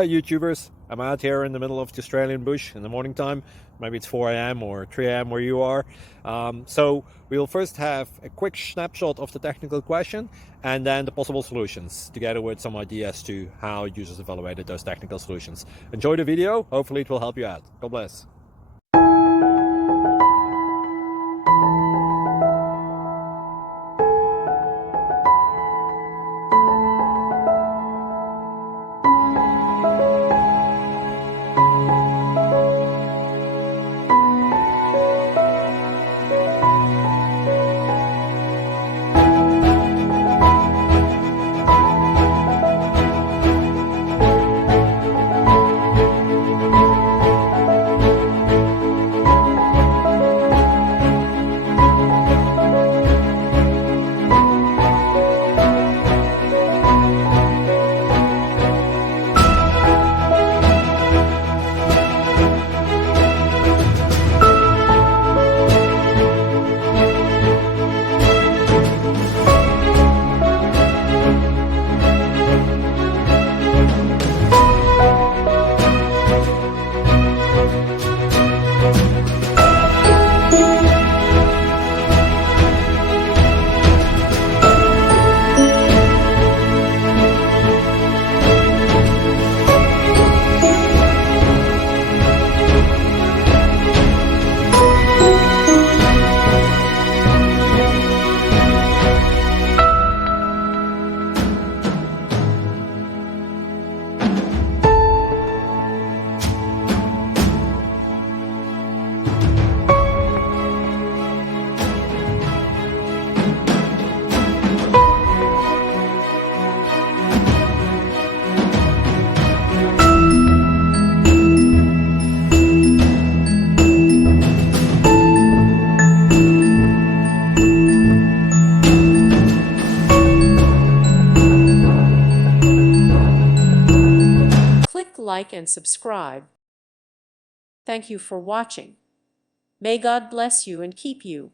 Hi YouTubers, I'm out here in the middle of the Australian bush in the morning time. Maybe it's 4 a.m. or 3 a.m. where you are. So we'll first have a quick snapshot of the technical question and then the possible solutions, together with some ideas to how users evaluated those technical solutions. Enjoy the video, hopefully it will help you out. God bless. Click like and subscribe. Thank you for watching. May God bless you and keep you.